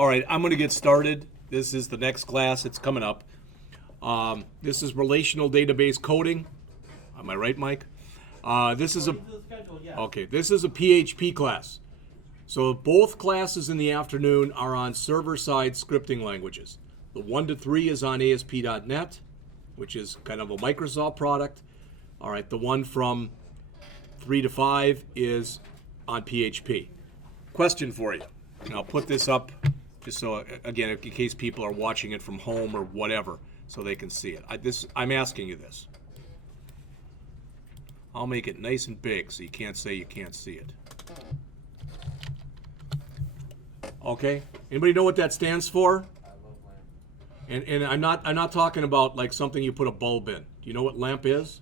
All right, I'm going to get started. This is the next class. It's coming up. This is relational database coding. Am I right, Mike? This is a okay. This is a PHP class. So both classes in the afternoon are on server-side scripting languages. The 1 to 3 is on ASP.NET, which is kind of a Microsoft product. All right, the one from 3 to 5 is on PHP. Question for you, and I'll put this up just so, again, in case people are watching it from home or whatever, so they can see it. I'm asking you this. I'll make it nice and big so you can't say you can't see it. Okay? Anybody know what that stands for? And I'm not talking about like something you put a bulb in. Do you know what LAMP is?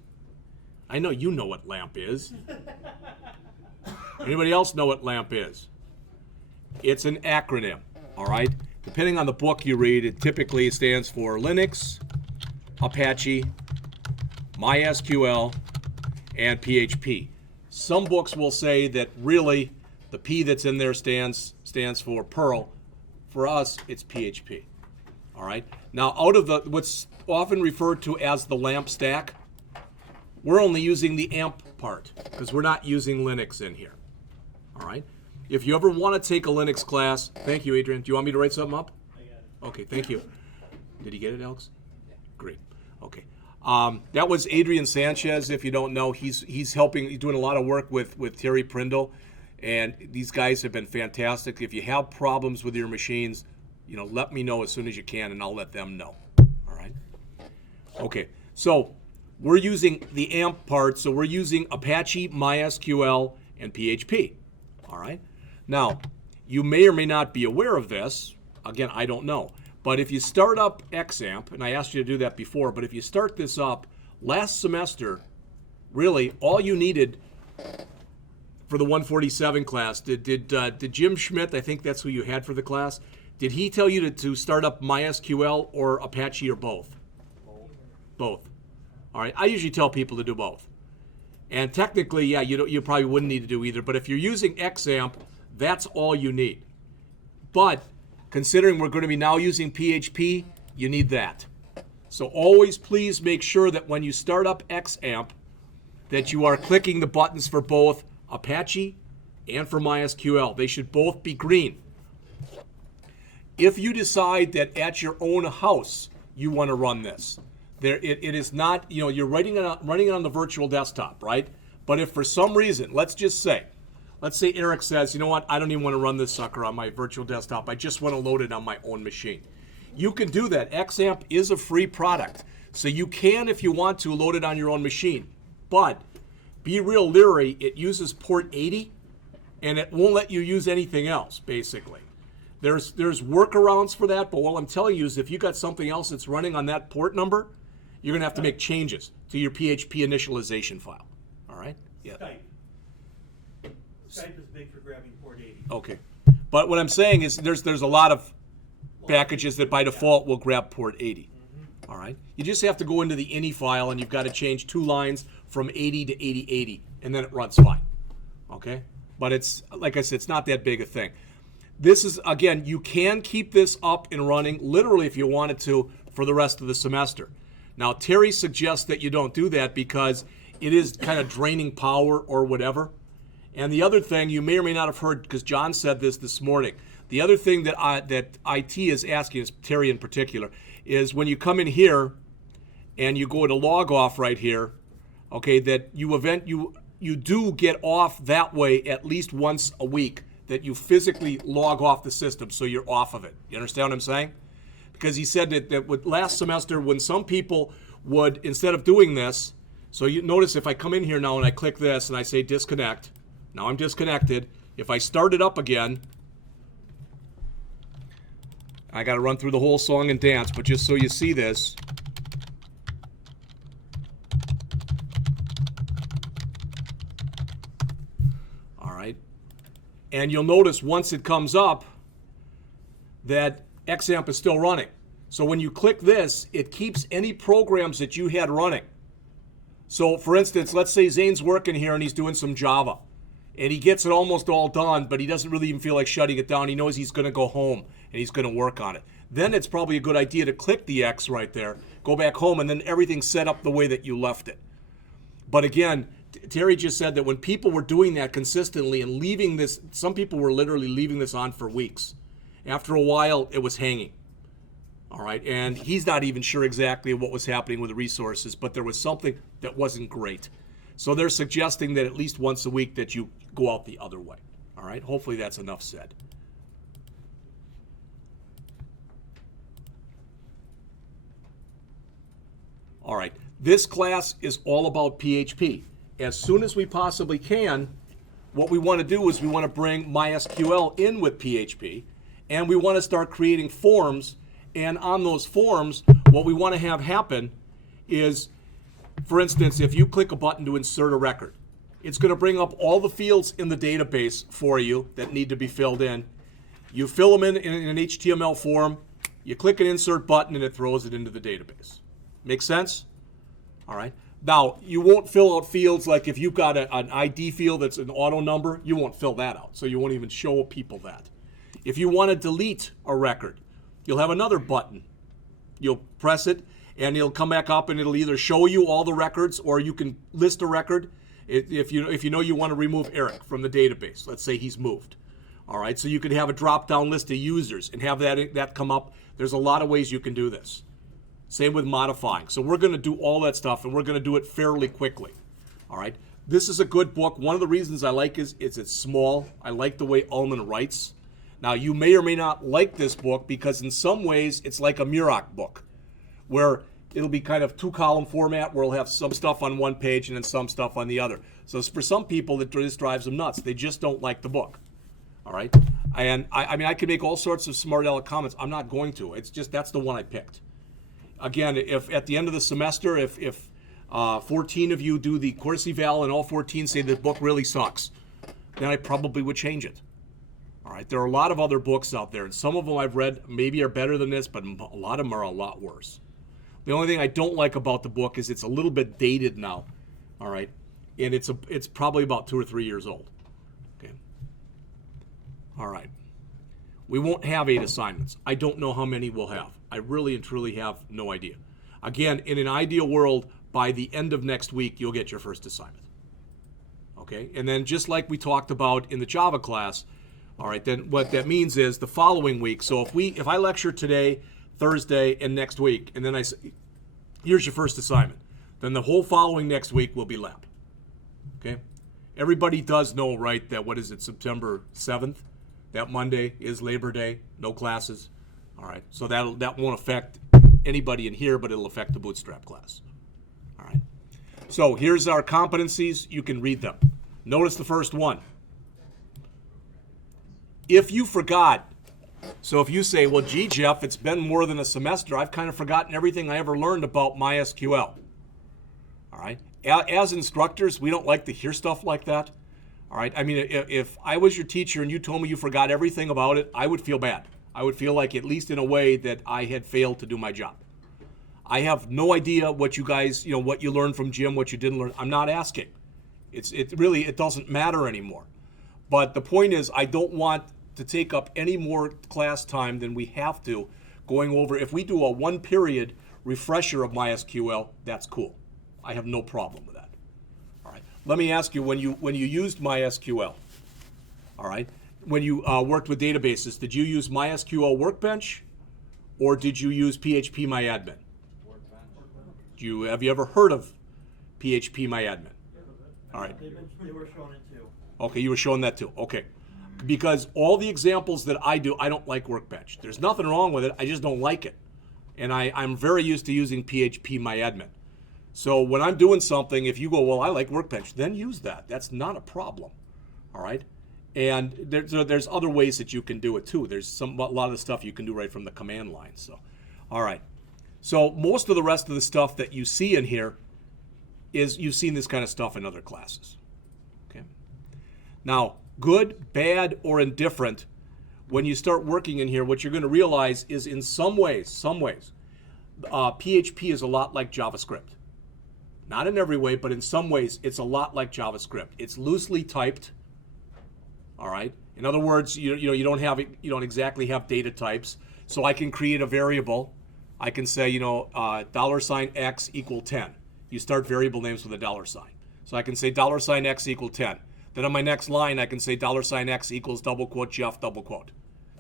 I know you know what LAMP is. Anybody else know what LAMP is? It's an acronym, all right? Depending on the book you read, it typically stands for Linux, Apache, MySQL, and PHP. Some books will say that really the P that's in there stands for Perl. For us, it's PHP. All right. Now, out of what's often referred to as the LAMP stack, we're only using the AMP part because we're not using Linux in here. All right. If you ever want to take a Linux class, thank you, Adrian. Do you want me to write something up? I got it. Okay, thank you. Did he get it, Alex? Yeah. Great. Okay. That was Adrian Sanchez. If you don't know, he's helping. He's doing a lot of work with Terry Prindle, and these guys have been fantastic. If you have problems with your machines, let me know as soon as you can, and I'll let them know. All right. Okay. So we're using the AMP part. So we're using Apache, MySQL, and PHP. All right. Now, you may or may not be aware of this. Again, I don't know. But if you start up XAMPP, and I asked you to do that before, but if you start this up, last semester, really, all you needed for the 147 class, did Jim Schmidt, I think that's who you had for the class, did he tell you to start up MySQL or Apache or both? Both. All right. I usually tell people to do both. And technically, yeah, you probably wouldn't need to do either. But if you're using XAMPP, that's all you need. But considering we're going to be now using PHP, you need that. So always please make sure that when you start up XAMPP, that you are clicking the buttons for both Apache and for MySQL. They should both be green. If you decide that at your own house you want to run this, it is not, you're running it on the virtual desktop, right? But if for some reason, let's say Eric says, you know what, I don't even want to run this sucker on my virtual desktop. I just want to load it on my own machine. You can do that. XAMPP is a free product. So you can, if you want to, load it on your own machine. But be real leery, it uses port 80, and it won't let you use anything else, basically. There's workarounds for that, but what I'm telling you is if you got something else that's running on that port number, you're going to have to make changes to your PHP initialization file. All right? Yeah. Skype is big for grabbing port 80. Okay. But what I'm saying is there's a lot of packages that by default will grab port 80. Mm-hmm. All right? You just have to go into the ini file and you've got to change 2 lines from 80 to 8080, and then it runs fine. Okay? But it's, like I said, it's not that big a thing. This is, again, you can keep this up and running literally if you wanted to for the rest of the semester. Now, Terry suggests that you don't do that because it is kind of draining power or whatever. And the other thing, you may or may not have heard, because John said this morning, the other thing that IT is asking, is Terry in particular, is when you come in here and you go to log off right here, okay, that you do get off that way at least once a week, that you physically log off the system so you're off of it. You understand what I'm saying? Because he said that with last semester, when some people would, instead of doing this, so you notice if I come in here now and I click this and I say disconnect, now I'm disconnected. If I start it up again, I got to run through the whole song and dance, but just so you see this. All right. And you'll notice once it comes up that XAMPP is still running. So when you click this, it keeps any programs that you had running. So for instance, let's say Zane's working here and he's doing some Java. And he gets it almost all done, but he doesn't really even feel like shutting it down. He knows he's going to go home and he's going to work on it. Then it's probably a good idea to click the X right there, go back home, and then everything's set up the way that you left it. But again, Terry just said that when people were doing that consistently and leaving this, some people were literally leaving this on for weeks. After a while, it was hanging. All right, and he's not even sure exactly what was happening with the resources, but there was something that wasn't great. So they're suggesting that at least once a week that you go out the other way. All right, hopefully that's enough said. All right, this class is all about PHP. As soon as we possibly can, what we want to do is we want to bring MySQL in with PHP, and we want to start creating forms. And on those forms, what we want to have happen is, for instance, if you click a button to insert a record, it's going to bring up all the fields in the database for you that need to be filled in. You fill them in an HTML form, you click an insert button, and it throws it into the database. Make sense? All right. Now, you won't fill out fields like if you've got an ID field that's an auto number, you won't fill that out. So you won't even show people that. If you want to delete a record, you'll have another button. You'll press it, and it'll come back up, and it'll either show you all the records, or you can list a record. If you know you want to remove Eric from the database, let's say he's moved. All right, so you could have a drop-down list of users and have that come up. There's a lot of ways you can do this. Same with modifying. So we're going to do all that stuff, and we're going to do it fairly quickly. All right, this is a good book. One of the reasons I like is it's small. I like the way Ullman writes. Now, you may or may not like this book because in some ways it's like a Muroc book where it'll be kind of two-column format where it'll have some stuff on one page and then some stuff on the other. So for some people, this drives them nuts. They just don't like the book. All right? And I mean, I could make all sorts of smart aleck comments. I'm not going to. It's just that's the one I picked. Again, if at the end of the semester, if 14 of you do the course eval and all 14 say the book really sucks, then I probably would change it. All right, there are a lot of other books out there, and some of them I've read maybe are better than this, but a lot of them are a lot worse. The only thing I don't like about the book is it's a little bit dated now, all right, and it's probably about 2 or 3 years old. Okay. All right. We won't have 8 assignments. I don't know how many we'll have. I really and truly have no idea. Again, in an ideal world, by the end of next week, you'll get your first assignment. Okay, and then just like we talked about in the Java class. All right, then what that means is the following week. So if I lecture today, Thursday, and next week, and then I say, here's your first assignment, then the whole following next week will be lab. Okay? Everybody does know, right, that what is it, September 7th? That Monday is Labor Day, no classes. All right, so that won't affect anybody in here, but it'll affect the Bootstrap class. All right. So here's our competencies. You can read them. Notice the first one. If you forgot, so if you say, well, gee, Jeff, it's been more than a semester, I've kind of forgotten everything I ever learned about MySQL. All right? As instructors, we don't like to hear stuff like that. All right? I mean, if I was your teacher and you told me you forgot everything about it, I would feel bad. I would feel like, at least in a way, that I had failed to do my job. I have no idea what you guys, what you learned from Jim, what you didn't learn. I'm not asking. It doesn't matter anymore. But the point is, I don't want to take up any more class time than we have to going over. If we do a 1-period refresher of MySQL, that's cool. I have no problem with that. All right. Let me ask you, when you used MySQL, all right, when you worked with databases, did you use MySQL Workbench or did you use PHP-MyAdmin? Have you ever heard of PHP-MyAdmin? All right. They were shown it too. Okay, you were showing that too. Okay. Because all the examples that I do, I don't like Workbench. There's nothing wrong with it. I just don't like it. And I'm very used to using PHP-MyAdmin. So when I'm doing something, if you go, well, I like Workbench, then use that. That's not a problem. All right? And there's other ways that you can do it too. There's a lot of the stuff you can do right from the command line. So, all right. So most of the rest of the stuff that you see in here is you've seen this kind of stuff in other classes. Okay. Now, good, bad, or indifferent, when you start working in here, what you're going to realize is in some ways, PHP is a lot like JavaScript. Not in every way, but in some ways, it's a lot like JavaScript. It's loosely typed, all right? In other words, you don't exactly have data types. So I can create a variable. I can say, $X equal 10. You start variable names with a $sign. So I can say $X equal 10. Then on my next line, I can say $X equals double quote Jeff double quote.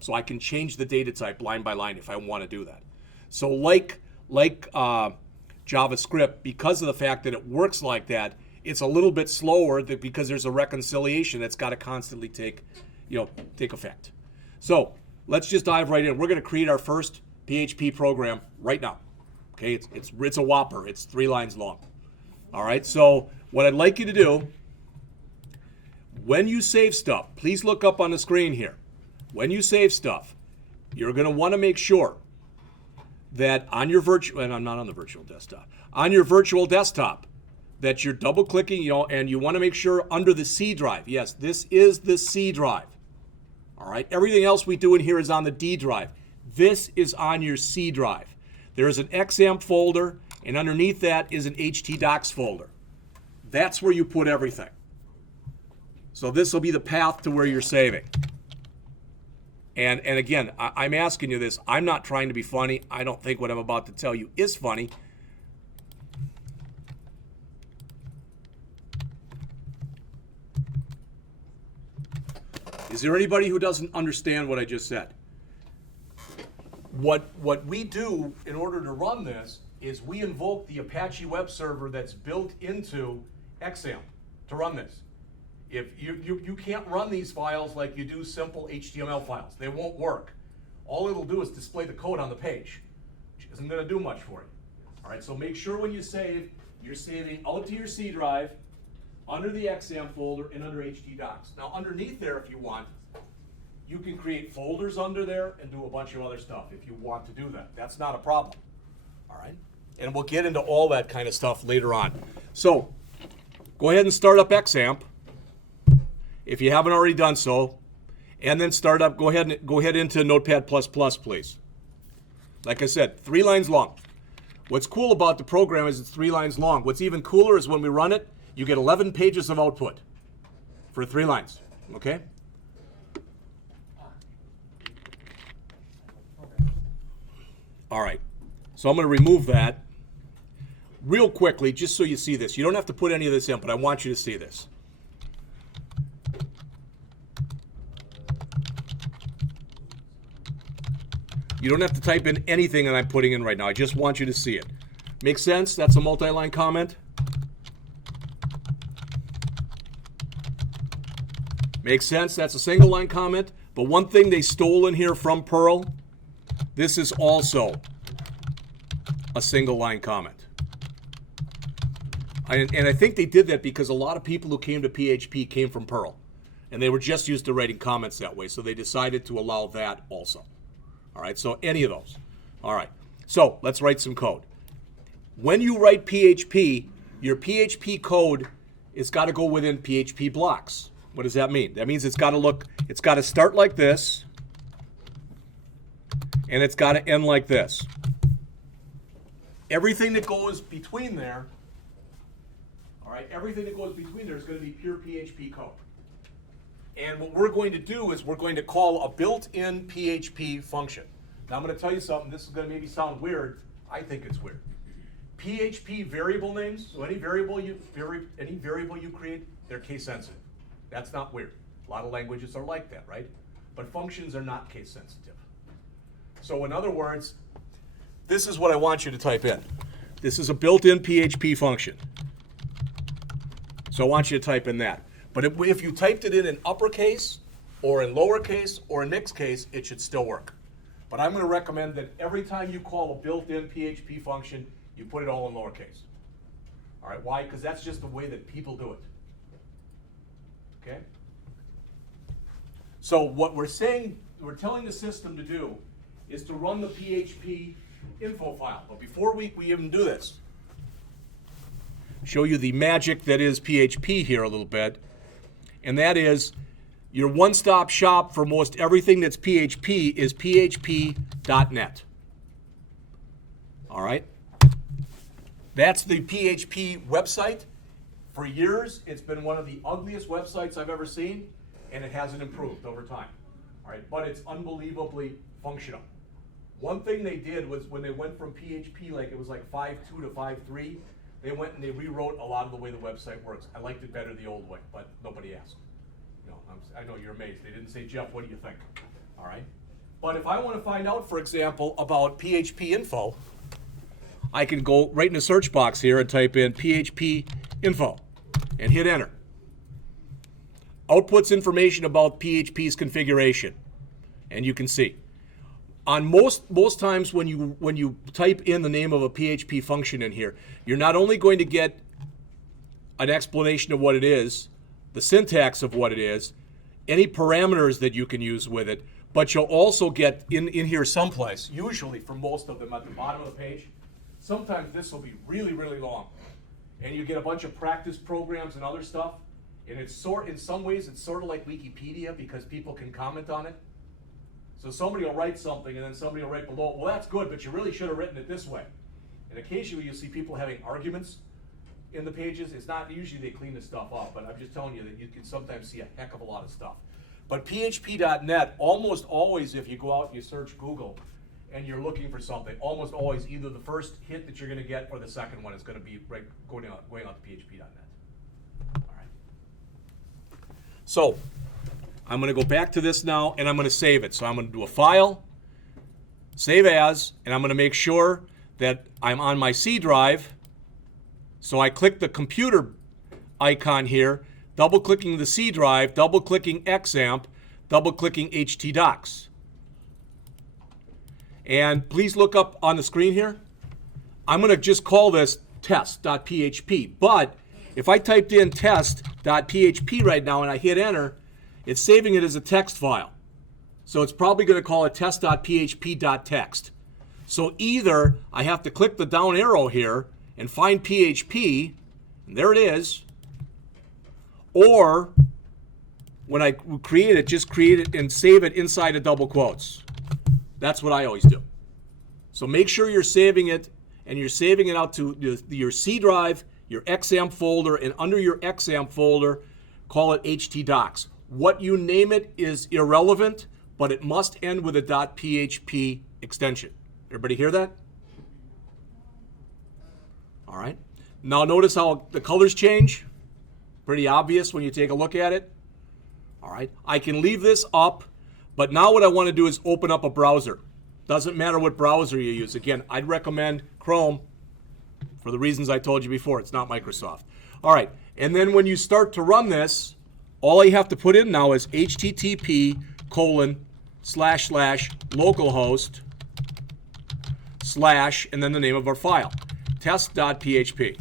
So I can change the data type line by line if I want to do that. So like JavaScript, because of the fact that it works like that, it's a little bit slower because there's a reconciliation that's got to constantly take effect. So let's just dive right in. We're going to create our first PHP program right now. Okay, it's a whopper. It's 3 lines long. All right. So what I'd like you to do, when you save stuff, please look up on the screen here. When you save stuff, you're going to want to make sure that on your virtual, and I'm not on the virtual desktop, on your virtual desktop, that you're double clicking, and you want to make sure under the C drive. Yes, this is the C drive. All right. Everything else we do in here is on the D drive. This is on your C drive. There is an XAMPP folder, and underneath that is an htdocs folder. That's where you put everything. So this will be the path to where you're saving. And again, I'm asking you this. I'm not trying to be funny. I don't think what I'm about to tell you is funny. Is there anybody who doesn't understand what I just said? What we do in order to run this is we invoke the Apache web server that's built into XAMPP to run this. If you can't run these files like you do simple HTML files. They won't work. All it'll do is display the code on the page, which isn't going to do much for you. All right, so make sure when you save, you're saving out to your C drive, under the XAMPP folder, and under htdocs. Now, underneath there, if you want, you can create folders under there and do a bunch of other stuff if you want to do that. That's not a problem. All right, and we'll get into all that kind of stuff later on. So, go ahead and start up XAMPP if you haven't already done so, and then go ahead into Notepad++, please. Like I said, 3 lines long. What's cool about the program is it's 3 lines long. What's even cooler is when we run it, you get 11 pages of output for 3 lines, okay? All right, so I'm going to remove that real quickly just so you see this. You don't have to put any of this in, but I want you to see this. You don't have to type in anything that I'm putting in right now. I just want you to see it. Make sense? That's a multi-line comment. Makes sense? That's a single line comment. But one thing they stole in here from Perl, this is also a single line comment. And I think they did that because a lot of people who came to PHP came from Perl. And they were just used to writing comments that way. So they decided to allow that also. All right, so any of those. All right, so let's write some code. When you write PHP, your PHP code has got to go within PHP blocks. What does that mean? That means it's got to start like this, and it's got to end like this. Everything that goes between there, all right, everything that goes between there is going to be pure PHP code. And what we're going to do is we're going to call a built-in PHP function. Now I'm going to tell you something. This is going to maybe sound weird. I think it's weird. PHP variable names, so any variable you create, they're case sensitive. That's not weird. A lot of languages are like that, right? But functions are not case sensitive. So in other words, this is what I want you to type in. This is a built-in PHP function. So I want you to type in that. But if you typed it in uppercase, or in lowercase, or in mixed case, it should still work. But I'm going to recommend that every time you call a built-in PHP function, you put it all in lowercase. All right, why? Because that's just the way that people do it. Okay? So what we're telling the system to do is to run the PHP info file. But before we even do this, show you the magic that is PHP here a little bit. And that is your one-stop shop for most everything that's PHP is php.net. All right? That's the PHP website. For years, it's been one of the ugliest websites I've ever seen. and it hasn't improved over time. All right, but it's unbelievably functional. One thing they did was when they went from PHP, like it was like 5.2 to 5.3, they went and they rewrote a lot of the way the website works. I liked it better the old way, but nobody asked. You know, I know you're amazed. They didn't say, Jeff, what do you think? All right. But if I want to find out, for example, about PHP info, I can go right in the search box here and type in PHP info and hit enter. Outputs information about PHP's configuration, and you can see. On most times when you type in the name of a PHP function in here, you're not only going to get an explanation of what it is, the syntax of what it is, any parameters that you can use with it, but you'll also get in here someplace, usually for most of them at the bottom of the page, sometimes this will be really, really long. And you get a bunch of practice programs and other stuff, and it's in some ways it's sort of like Wikipedia because people can comment on it. So somebody will write something and then somebody will write below, well, that's good, but you really should have written it this way. And occasionally you'll see people having arguments in the pages. It's not usually they clean the stuff up, but I'm just telling you that you can sometimes see a heck of a lot of stuff. But PHP.net, almost always if you go out and you search Google and you're looking for something, almost always either the first hit that you're going to get or the second one is going to be right going out to PHP.net. All right. So I'm going to go back to this now, and I'm going to save it. So I'm going to do a file, save as, and I'm going to make sure that I'm on my C drive. So I click the computer icon here, double-clicking the C drive, double-clicking XAMPP, double-clicking htdocs. And please look up on the screen here. I'm going to just call this test.php. But if I typed in test.php right now and I hit enter, it's saving it as a text file. So it's probably going to call it test.php.text. So either I have to click the down arrow here and find PHP, and there it is, or when I create it, just create it and save it inside of double quotes. That's what I always do. So make sure you're saving it, and you're saving it out to your C drive, your XAMPP folder, and under your XAMPP folder, call it htdocs. What you name it is irrelevant, but it must end with a .php extension. Everybody hear that? All right. Now notice how the colors change. Pretty obvious when you take a look at it. All right. I can leave this up, but now what I want to do is open up a browser. Doesn't matter what browser you use. Again, I'd recommend Chrome for the reasons I told you before. It's not Microsoft. All right. And then when you start to run this, all you have to put in now is http://localhost/ and then the name of our file, test.php.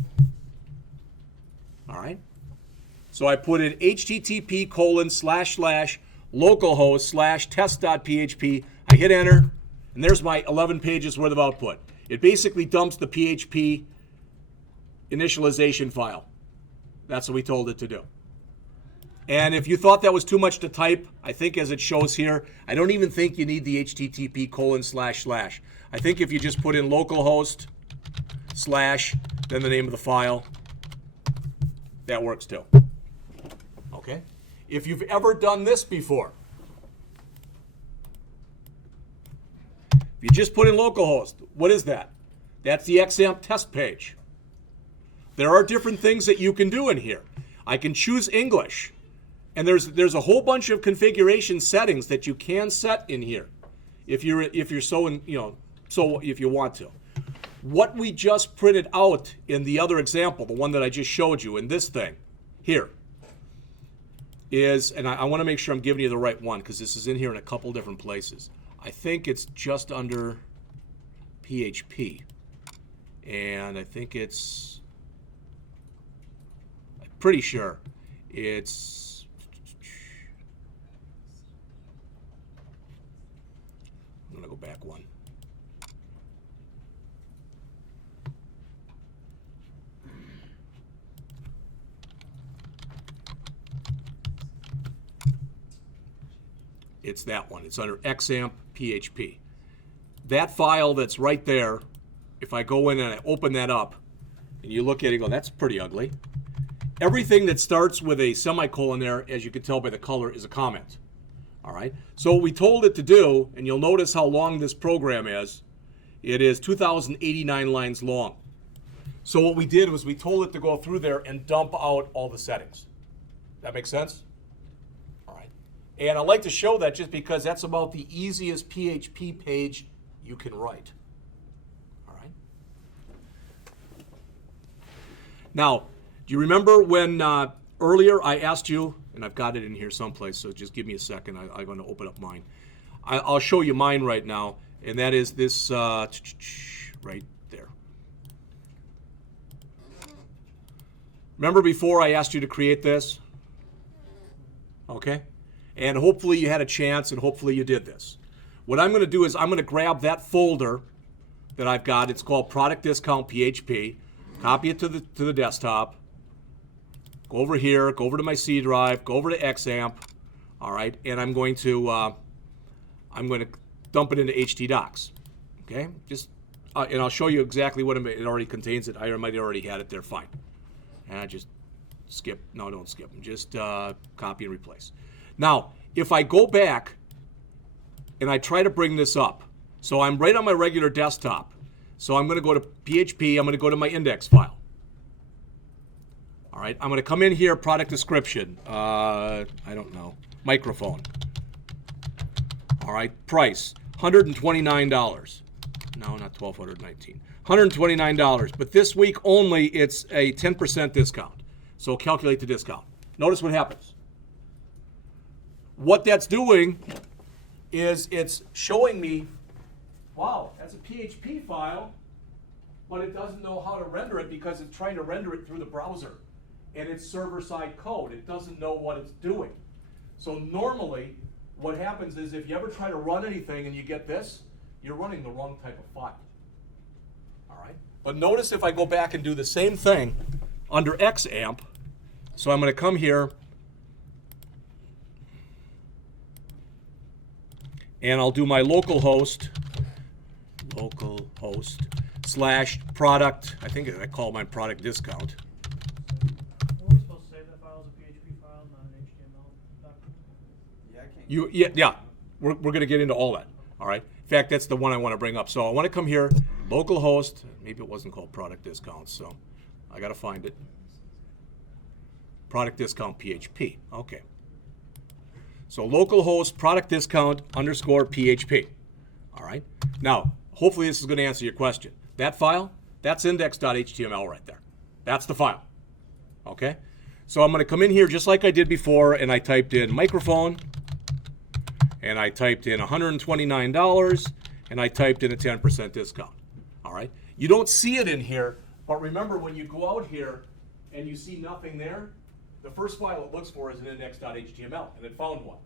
All right. So I put in http://localhost/test.php. I hit enter, and there's my 11 pages worth of output. It basically dumps the PHP initialization file. That's what we told it to do. And if you thought that was too much to type, I think as it shows here, I don't even think you need the http://. I think if you just put in localhost/ then the name of the file, that works too. Okay? If you've ever done this before, if you just put in localhost, what is that? That's the XAMPP test page. There are different things that you can do in here. I can choose English. And there's a whole bunch of configuration settings that you can set in here, if you want to. What we just printed out in the other example, the one that I just showed you in this thing here, is, and I want to make sure I'm giving you the right one because this is in here in a couple different places. I think it's just under PHP, and I think it's, I'm pretty sure it's. I'm going to go back one. It's that one. It's under XAMPP PHP. That file that's right there, if I go in and I open that up, and you look at it and go, that's pretty ugly. everything that starts with a semicolon there, as you can tell by the color, is a comment. All right. So what we told it to do, and you'll notice how long this program is. It is 2,089 lines long. So what we did was we told it to go through there and dump out all the settings. That makes sense? All right. And I like to show that just because that's about the easiest PHP page you can write. All right. Now, do you remember when earlier I asked you, and I've got it in here someplace, so just give me a second. I'm going to open up mine. I'll show you mine right now, and that is this right there. Remember before I asked you to create this? Okay? And hopefully you had a chance, and hopefully you did this. What I'm going to do is I'm going to grab that folder that I've got. It's called Product Discount PHP. Copy it to the desktop. Go over here, go over to my C drive, go over to XAMPP, all right, and I'm going to dump it into htdocs, okay? And I'll show you exactly what it already contains. I might have already had it there. Fine. And just skip. No, don't skip. Just copy and replace. Now, if I go back and I try to bring this up, so I'm right on my regular desktop. So I'm going to go to PHP. I'm going to go to my index file. All right, I'm going to come in here, product description. I don't know. Microphone. All right, price, $129. No, not $1,219. $129. But this week only, it's a 10% discount. So calculate the discount. Notice what happens. What that's doing is it's showing me, wow, that's a PHP file, but it doesn't know how to render it because it's trying to render it through the browser. And it's server-side code. It doesn't know what it's doing. So normally, what happens is if you ever try to run anything and you get this, you're running the wrong type of file. All right? But notice if I go back and do the same thing under XAMPP, so I'm going to come here, and I'll do my localhost / product, I think I call mine product discount. Yeah, we're going to get into all that. All right. In fact, that's the one I want to bring up. So I want to come here, localhost. Maybe it wasn't called product discount, so I got to find it. Product discount PHP. Okay. So localhost product discount _ PHP. All right. Now, hopefully this is going to answer your question. That file, that's index.html right there. That's the file. Okay. So I'm going to come in here just like I did before, and I typed in microphone. And I typed in $129, and I typed in a 10% discount. All right? You don't see it in here, but remember when you go out here and you see nothing there, the first file it looks for is an index.html, and it found one.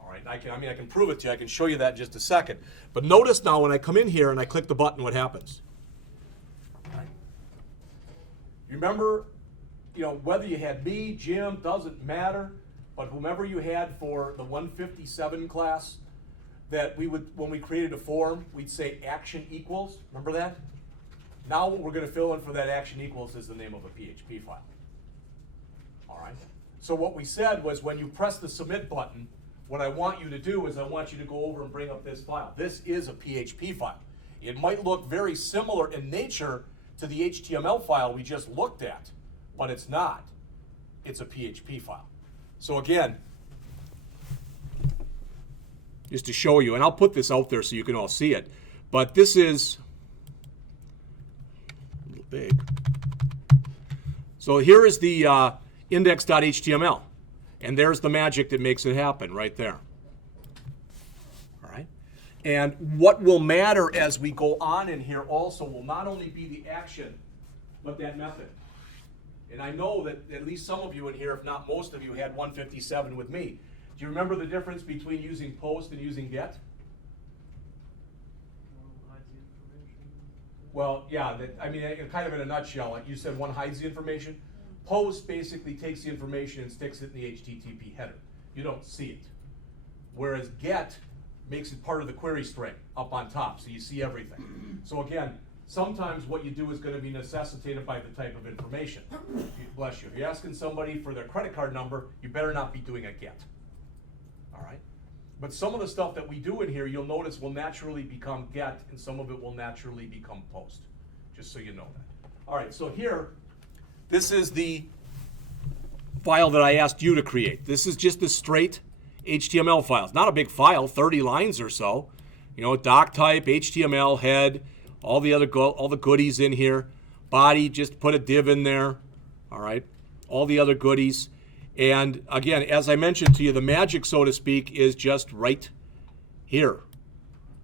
All right? I can prove it to you. I can show you that in just a second. But notice now when I come in here and I click the button, what happens? All right. Remember, whether you had me, Jim, doesn't matter. But whomever you had for the 157 class, that we would, when we created a form, we'd say action equals. Remember that? Now what we're going to fill in for that action equals is the name of a PHP file. All right? So what we said was when you press the submit button, what I want you to do is I want you to go over and bring up this file. This is a PHP file. It might look very similar in nature to the HTML file we just looked at, but it's not. It's a PHP file. So again, just to show you, and I'll put this out there so you can all see it, but this is a little big. So here is the index.html, and there's the magic that makes it happen right there. All right? And what will matter as we go on in here also will not only be the action, but that method. And I know that at least some of you in here, if not most of you, had 157 with me. Do you remember the difference between using post and using get? Well, yeah, kind of in a nutshell, like you said, one hides the information. Post basically takes the information and sticks it in the HTTP header. You don't see it. Whereas get makes it part of the query string up on top, so you see everything. So again, sometimes what you do is going to be necessitated by the type of information. Bless you. If you're asking somebody for their credit card number, you better not be doing a get. All right? But some of the stuff that we do in here, you'll notice will naturally become get, and some of it will naturally become post. Just so you know that. All right, so here, this is the file that I asked you to create. This is just the straight HTML file. It's not a big file, 30 lines or so. You know, doc type, HTML, head, all the goodies in here. Body, just put a div in there. All right, all the other goodies. And again, as I mentioned to you, the magic, so to speak, is just right here.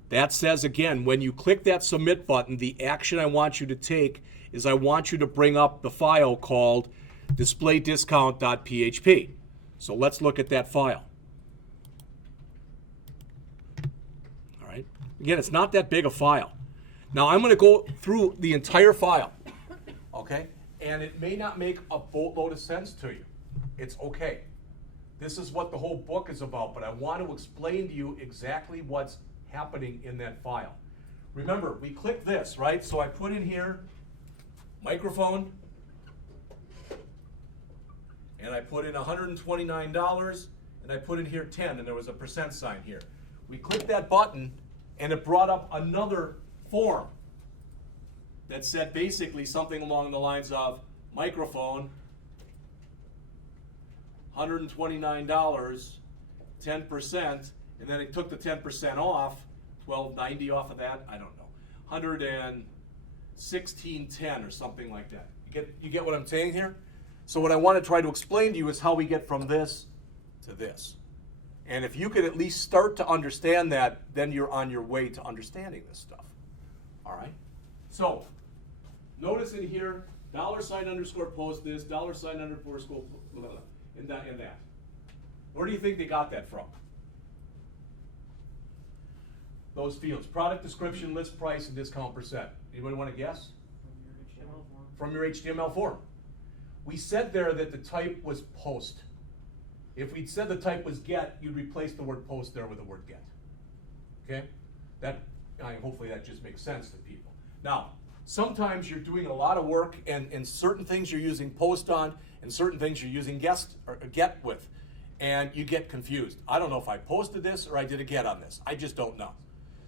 That says, again, when you click that submit button, the action I want you to take is I want you to bring up the file called displaydiscount.php. So let's look at that file. All right. Again, it's not that big a file. Now I'm going to go through the entire file, okay? And it may not make a boatload of sense to you. It's okay. This is what the whole book is about, but I want to explain to you exactly what's happening in that file. Remember, we click this, right? So I put in here microphone, and I put in $129, and I put in here 10, and there was a % sign here. We clicked that button, and it brought up another form that said basically something along the lines of microphone, $129, 10%, and then it took the 10% off, $12.90 off of that, I don't know, $116.10 or something like that. You get what I'm saying here? So what I want to try to explain to you is how we get from this to this. And if you could at least start to understand that, then you're on your way to understanding this stuff. All right? So notice in here, $_underscore post this, $_underscore blah, blah, blah, and that. Where do you think they got that from? Those fields: product description, list price, and discount %. Anybody want to guess? From your HTML form. We said there that the type was post. If we'd said the type was get, you'd replace the word post there with the word get. Okay? Hopefully that just makes sense to people. Now, sometimes you're doing a lot of work, and certain things you're using post on, and certain things you're using get with, and you get confused. I don't know if I posted this or I did a get on this. I just don't know.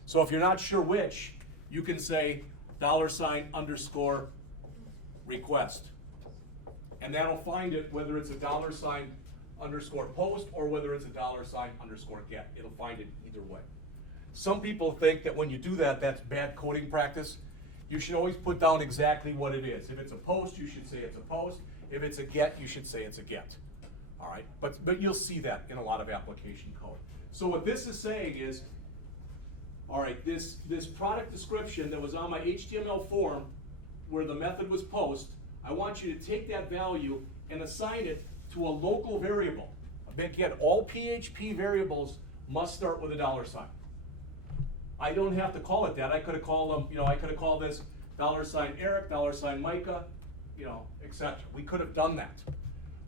So if you're not sure which, you can say $_underscore request. And that'll find it whether it's a $_ post or whether it's a $_ get. It'll find it either way. Some people think that when you do that, that's bad coding practice. You should always put down exactly what it is. If it's a post, you should say it's a post. If it's a get, you should say it's a get. All right? But you'll see that in a lot of application code. So what this is saying is, all right, this product description that was on my HTML form where the method was post, I want you to take that value and assign it to a local variable. Again, all PHP variables must start with a $. I don't have to call it that. I could have called them, I could have called this $Eric, $Micah, etc. We could have done that.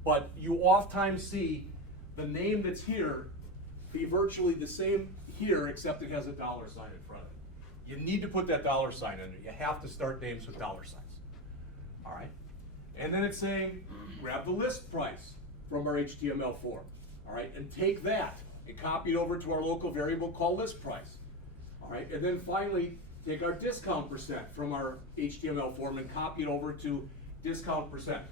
But you oftentimes see the name that's here be virtually the same here, except it has a $sign in front of it. You need to put that $sign in there. You have to start names with $. All right? And then it's saying, grab the list price from our HTML form. All right? And take that and copy it over to our local variable called list price. All right? And then finally, take our discount % from our HTML form and copy it over to discount %.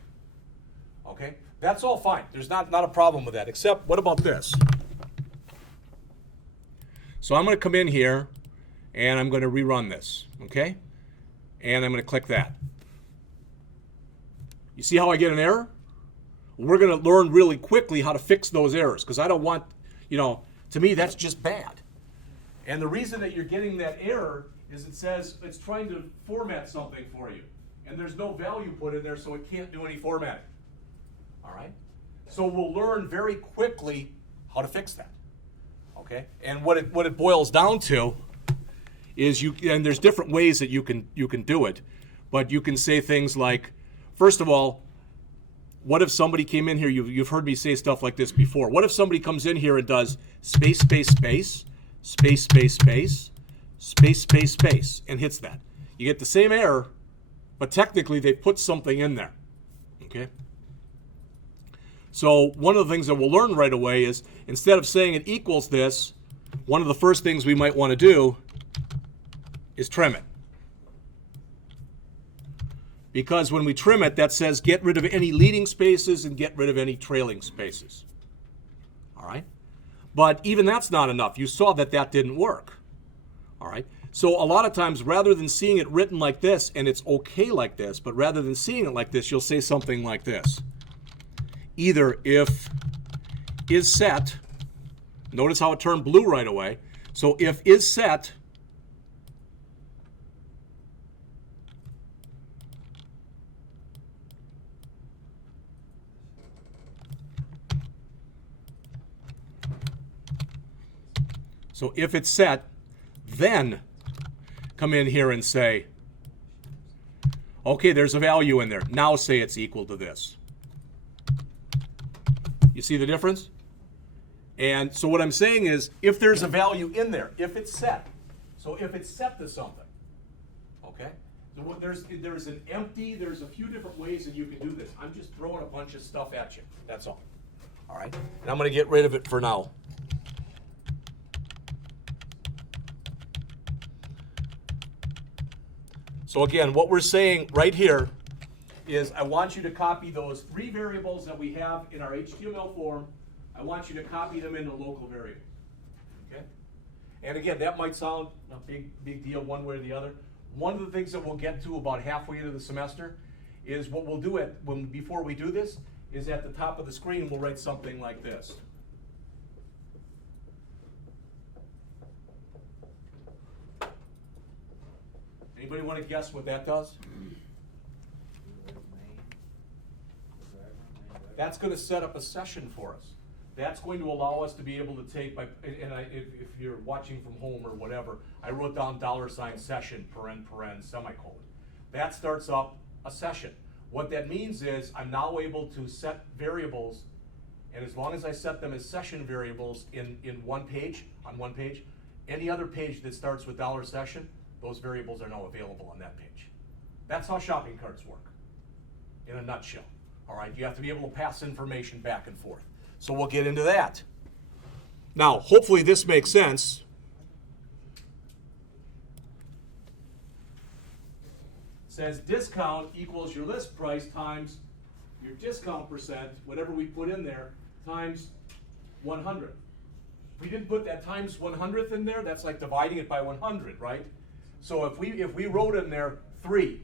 Okay? That's all fine. There's not a problem with that, except what about this? So I'm going to come in here and I'm going to rerun this, okay? And I'm going to click that. You see how I get an error? We're going to learn really quickly how to fix those errors, because I don't want, to me that's just bad. And the reason that you're getting that error is it says it's trying to format something for you. And there's no value put in there, so it can't do any formatting. All right? So we'll learn very quickly how to fix that. Okay? And what it boils down to is and there's different ways that you can do it, but you can say things like, first of all, what if somebody came in here, you've heard me say stuff like this before. What if somebody comes in here and does space, space, space, space, space, space, space, space, space, and hits that? You get the same error, but technically they put something in there. Okay? So one of the things that we'll learn right away is instead of saying it equals this, one of the first things we might want to do is trim it. Because when we trim it, that says get rid of any leading spaces and get rid of any trailing spaces. All right? But even that's not enough. You saw that that didn't work. All right? So a lot of times, rather than seeing it written like this, and it's okay like this, but rather than seeing it like this, you'll say something like this. Either if is set, notice how it turned blue right away. So if is set, so if it's set, then come in here and say, okay, there's a value in there. Now say it's equal to this. You see the difference? And so what I'm saying is, if there's a value in there, if it's set, so if it's set to something, okay? So what there's an empty, there's a few different ways that you can do this. I'm just throwing a bunch of stuff at you, that's all. All right? And I'm gonna get rid of it for now. So again, what we're saying right here is I want you to copy those 3 variables that we have in our HTML form. I want you to copy them into local variables. Okay? And again, that might sound a big deal one way or the other. One of the things that we'll get to about halfway into the semester is what we'll do before we do this is at the top of the screen we'll write something like this. Anybody want to guess what that does? That's going to set up a session for us. That's going to allow us to be able to take, if you're watching from home or whatever, I wrote down $session, paren, semicolon. That starts up a session. What that means is I'm now able to set variables, and as long as I set them as session variables on one page, any other page that starts with $session, those variables are now available on that page. That's how shopping carts work, in a nutshell. All right, you have to be able to pass information back and forth. So we'll get into that. Now, hopefully this makes sense. It says discount equals your list price times your discount percent, whatever we put in there, times 100. If we didn't put that times 100th in there, that's like dividing it by 100, right? So if we wrote in there 3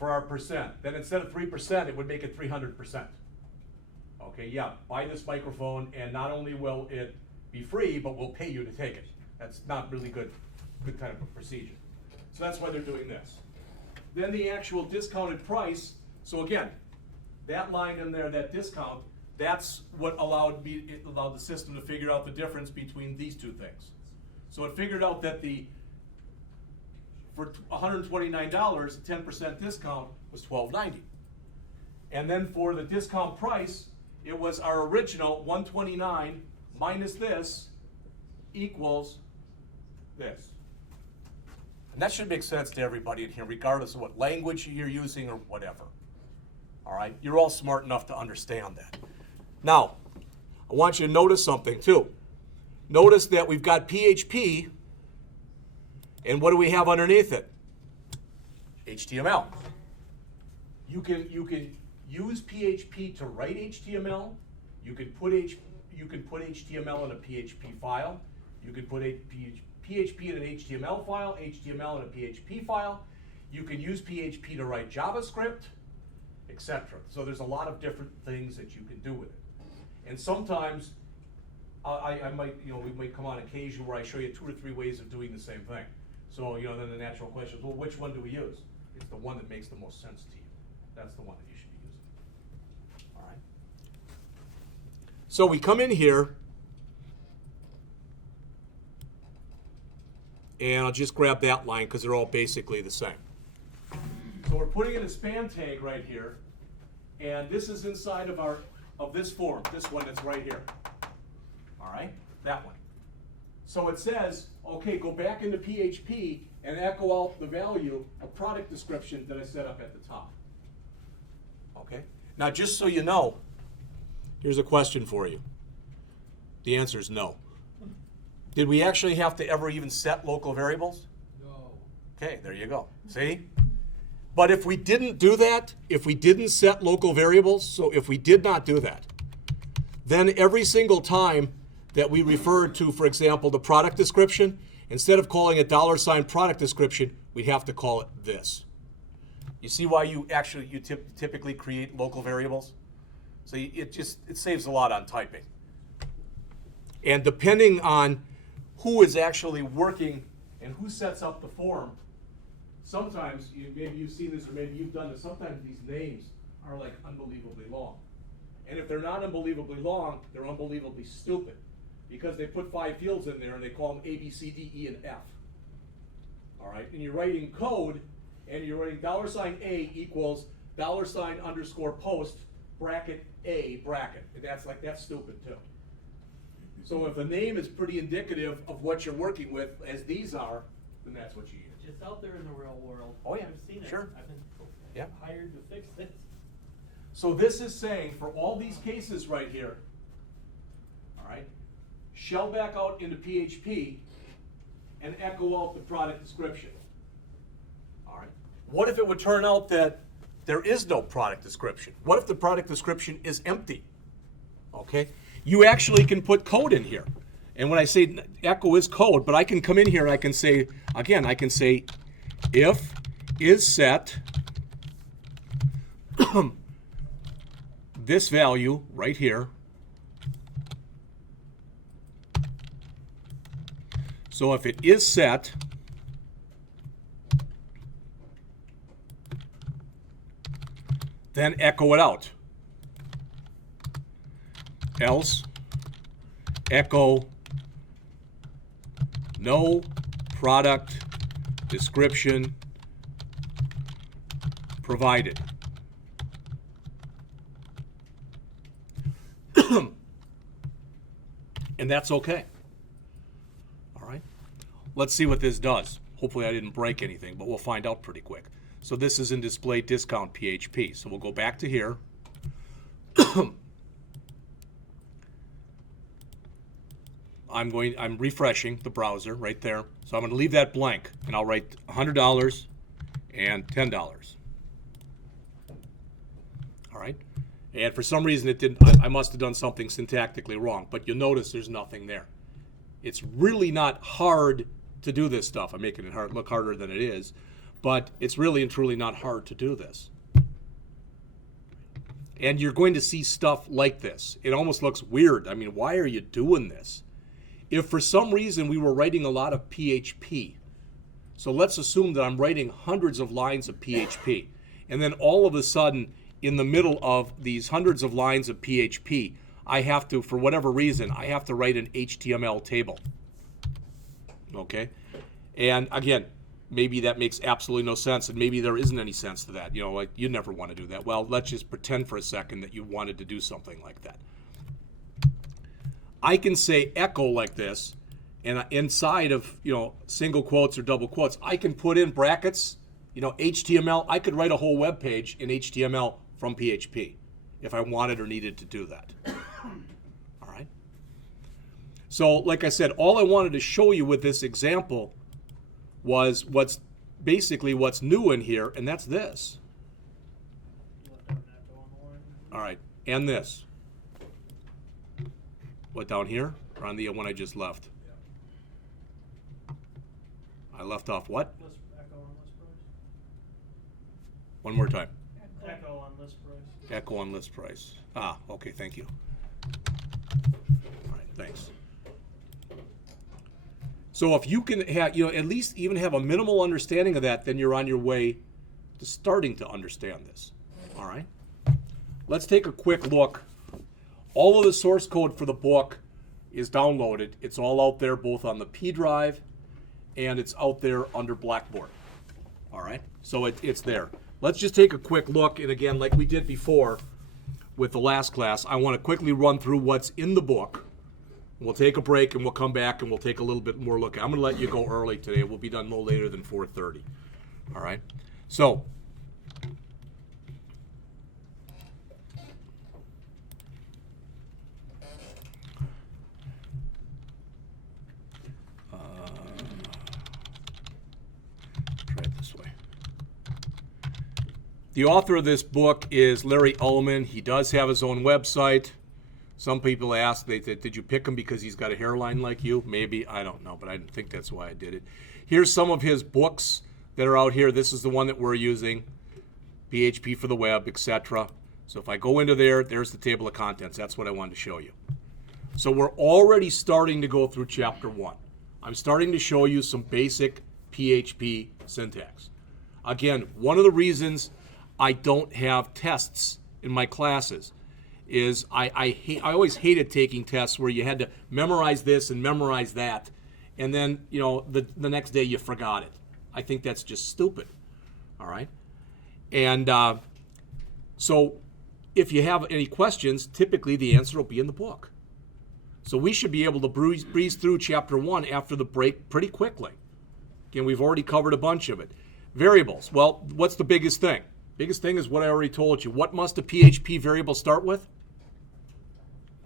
for our percent, then instead of 3%, it would make it 300%. Okay, yeah, buy this microphone, and not only will it be free, but we'll pay you to take it. That's not really good kind of a procedure. So that's why they're doing this. Then the actual discounted price, so again, that line in there, that discount, that's what allowed the system to figure out the difference between these two things. So it figured out that for $129, 10% discount was $12.90. And then for the discount price, it was our original $129 minus this equals this. And that should make sense to everybody in here, regardless of what language you're using or whatever. All right? You're all smart enough to understand that. Now, I want you to notice something too. Notice that we've got PHP, and what do we have underneath it? HTML. You can use PHP to write HTML. You can put HTML in a PHP file. You can put PHP in an HTML file, HTML in a PHP file. You can use PHP to write JavaScript, etc. So there's a lot of different things that you can do with it. And sometimes I might, we might come on occasion where I show you 2 or 3 ways of doing the same thing. So, then the natural question is, well, which one do we use? It's the one that makes the most sense to you. That's the one that you should be using. All right. So we come in here, and I'll just grab that line because they're all basically the same. So we're putting in a span tag right here, and this is inside of this form, this one that's right here. All right, that one. So it says, okay, go back into PHP and echo out the value of product description that I set up at the top. Okay? Now, just so you know, here's a question for you. The answer is no. Did we actually have to ever even set local variables? No. Okay, there you go. See? But if we didn't do that, if we didn't set local variables, so if we did not do that, then every single time that we referred to, for example, the product description, instead of calling it $ product description, we'd have to call it this. You see why you typically create local variables? So it saves a lot on typing. And depending on who is actually working and who sets up the form, sometimes, maybe you've seen this or maybe you've done this, sometimes these names are like unbelievably long. And if they're not unbelievably long, they're unbelievably stupid. Because they put 5 fields in there and they call them A, B, C, D, E, and F. All right, and you're writing code and you're writing $A equals $_post bracket A bracket. And that's stupid too. So if a name is pretty indicative of what you're working with, as these are, then that's what you use. It's out there in the real world. Oh, yeah. I've seen it. Sure. I've been Yeah. hired to fix this. So this is saying for all these cases right here, all right, shell back out into PHP and echo out the product description. All right. What if it would turn out that there is no product description? What if the product description is empty? Okay. You actually can put code in here. And when I say echo is code, but I can come in here and I can say, again, I can say if is set this value right here. So if it is set, then echo it out. Else, echo no product description provided. And that's okay. All right. Let's see what this does. Hopefully I didn't break anything, but we'll find out pretty quick. So this is in display discount PHP. So we'll go back to here. I'm refreshing the browser right there. So I'm going to leave that blank and I'll write $100 and $10. All right. And for some reason it didn't, I must have done something syntactically wrong, but you'll notice there's nothing there. It's really not hard to do this stuff. I'm making it look harder than it is, but it's really and truly not hard to do this. And you're going to see stuff like this. It almost looks weird. I mean, why are you doing this? If for some reason we were writing a lot of PHP, so let's assume that I'm writing hundreds of lines of PHP, and then all of a sudden, in the middle of these hundreds of lines of PHP, I have to, for whatever reason, I have to write an HTML table. Okay? And again, maybe that makes absolutely no sense, and maybe there isn't any sense to that. You know, like, you never want to do that. Well, let's just pretend for a second that you wanted to do something like that. I can say echo like this, and inside of, single quotes or double quotes, I can put in brackets, HTML. I could write a whole web page in HTML from PHP if I wanted or needed to do that. All right? So, like I said, all I wanted to show you with this example was what's new in here, and that's this. All right, and this. What, down here? Or on the one I just left? I left off what? Echo on list price. One more time. Echo on list price. Echo on list price. Ah, okay, thank you. All right, thanks. So if you can have, at least even have a minimal understanding of that, then you're on your way to starting to understand this. All right? Let's take a quick look. All of the source code for the book is downloaded. It's all out there, both on the P drive and it's out there under Blackboard. All right? So it's there. Let's just take a quick look. And again, like we did before with the last class, I want to quickly run through what's in the book. We'll take a break and we'll come back and we'll take a little bit more look. I'm going to let you go early today. We'll be done no later than 4:30. All right? So, try it this way. The author of this book is Larry Ullman. He does have his own website. Some people ask, did you pick him because he's got a hairline like you? Maybe, I don't know, but I think that's why I did it. Here's some of his books that are out here. This is the one that we're using, PHP for the web, etc. So if I go into there, there's the table of contents. That's what I wanted to show you. So we're already starting to go through chapter 1. I'm starting to show you some basic PHP syntax. Again, one of the reasons I don't have tests in my classes is I always hated taking tests where you had to memorize this and memorize that, and then the next day you forgot it. I think that's just stupid. All right, and so if you have any questions, typically the answer will be in the book. So we should be able to breeze through chapter 1 after the break pretty quickly. Again, we've already covered a bunch of it. Variables. Well, what's the biggest thing? Biggest thing is what I already told you. What must a PHP variable start with?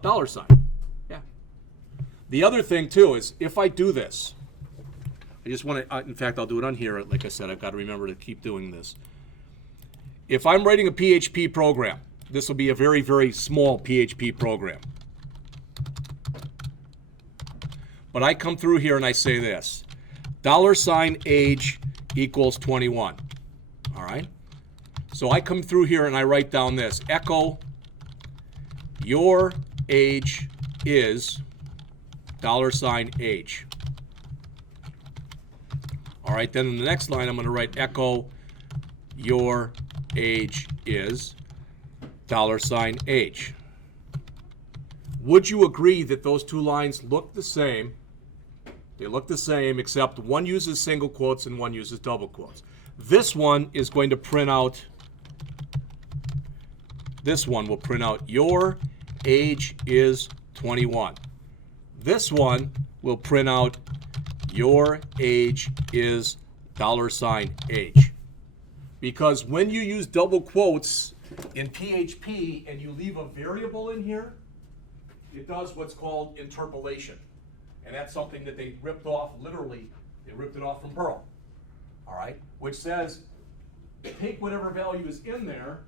$. Yeah. The other thing too is if I do this, I just want to, in fact, I'll do it on here. Like I said, I've got to remember to keep doing this. If I'm writing a PHP program, this will be a very, very small PHP program. But I come through here and I say this, $age equals 21. All right? So I come through here and I write down this, echo your age is $age. All right, then in the next line I'm going to write echo your age is $age. Would you agree that those two lines look the same? They look the same, except one uses single quotes and one uses double quotes. This one is going to print out, this one will print out your age is 21. This one will print out your age is $age. Because when you use double quotes in PHP and you leave a variable in here, it does what's called interpolation. And that's something that they ripped off, literally, they ripped it off from Perl. All right? Which says, take whatever value is in there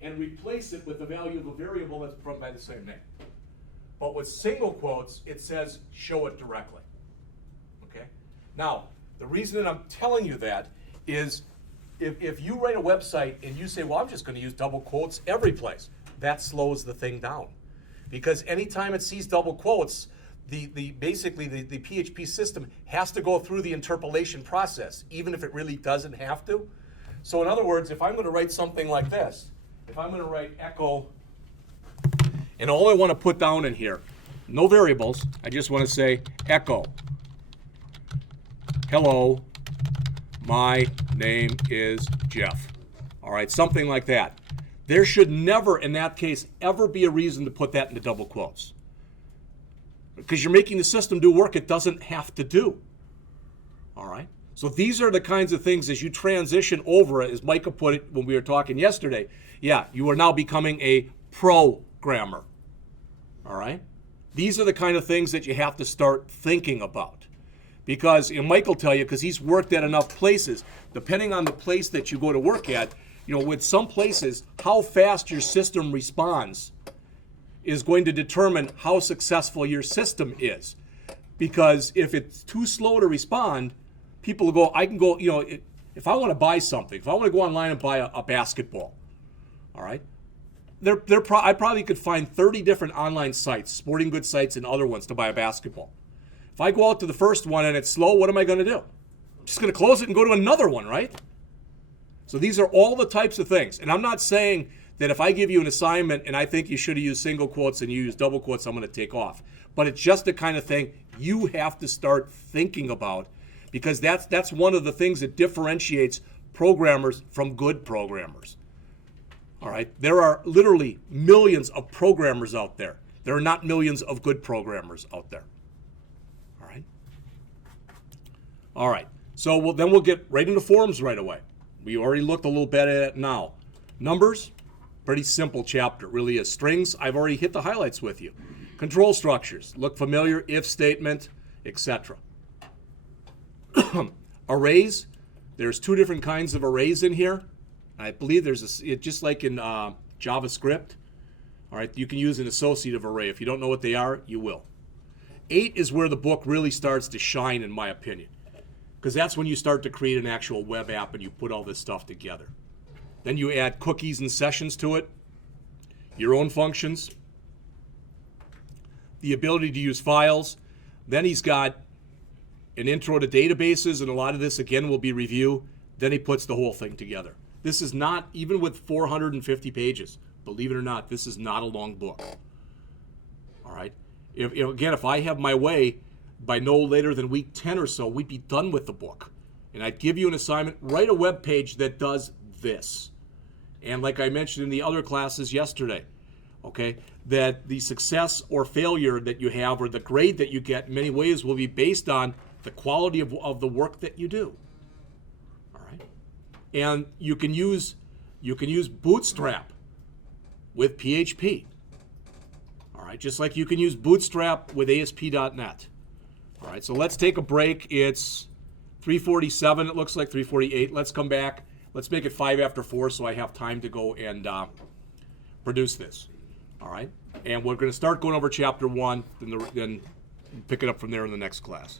and replace it with the value of a variable that's run by the same name. But with single quotes, it says show it directly. Okay? Now, the reason that I'm telling you that is if you write a website and you say, well, I'm just going to use double quotes every place, that slows the thing down. Because anytime it sees double quotes, basically the PHP system has to go through the interpolation process, even if it really doesn't have to. So in other words, if I'm going to write something like this, if I'm going to write echo, and all I want to put down in here, no variables, I just want to say echo, hello, my name is Jeff. All right, something like that. There should never, in that case, ever be a reason to put that into double quotes. Because you're making the system do work it doesn't have to do. All right? So these are the kinds of things as you transition over, as Micah put it when we were talking yesterday, yeah, you are now becoming a programmer. All right? These are the kind of things that you have to start thinking about. Because, and Mike will tell you, because he's worked at enough places, depending on the place that you go to work at, with some places, how fast your system responds is going to determine how successful your system is. Because if it's too slow to respond, people will go, I can go, if I want to buy something, if I want to go online and buy a basketball, all right, I probably could find 30 different online sites, sporting goods sites and other ones to buy a basketball. If I go out to the first one and it's slow, what am I going to do? I'm just going to close it and go to another one, right? So these are all the types of things. And I'm not saying that if I give you an assignment and I think you should have used single quotes and you use double quotes, I'm going to take off. But it's just the kind of thing you have to start thinking about, because that's one of the things that differentiates programmers from good programmers. All right? There are literally millions of programmers out there There are not millions of good programmers out there. All right? All right. So we'll get right into forms right away. We already looked a little bit at it now. Numbers, pretty simple chapter, it really is. Strings, I've already hit the highlights with you. Control structures, look familiar, if statement, etc. Arrays, there's two different kinds of arrays in here. I believe there's just like in JavaScript. All right, you can use an associative array. If you don't know what they are, you will. 8 is where the book really starts to shine, in my opinion, because that's when you start to create an actual web app and you put all this stuff together. Then you add cookies and sessions to it, your own functions, the ability to use files. Then he's got an intro to databases, and a lot of this, again, will be review. Then he puts the whole thing together. This is not, even with 450 pages, believe it or not, this is not a long book. All right? If I have my way, by no later than week 10 or so, we'd be done with the book. And I'd give you an assignment, write a web page that does this. And like I mentioned in the other classes yesterday, okay, that the success or failure that you have or the grade that you get in many ways will be based on the quality of the work that you do. All right? And you can use Bootstrap with PHP. All right, just like you can use Bootstrap with ASP.NET. All right, so let's take a break. It's 3:47, it looks like 3:48. Let's come back. Let's make it 5 after 4 so I have time to go and produce this. All right, and we're going to start going over chapter 1, then pick it up from there in the next class.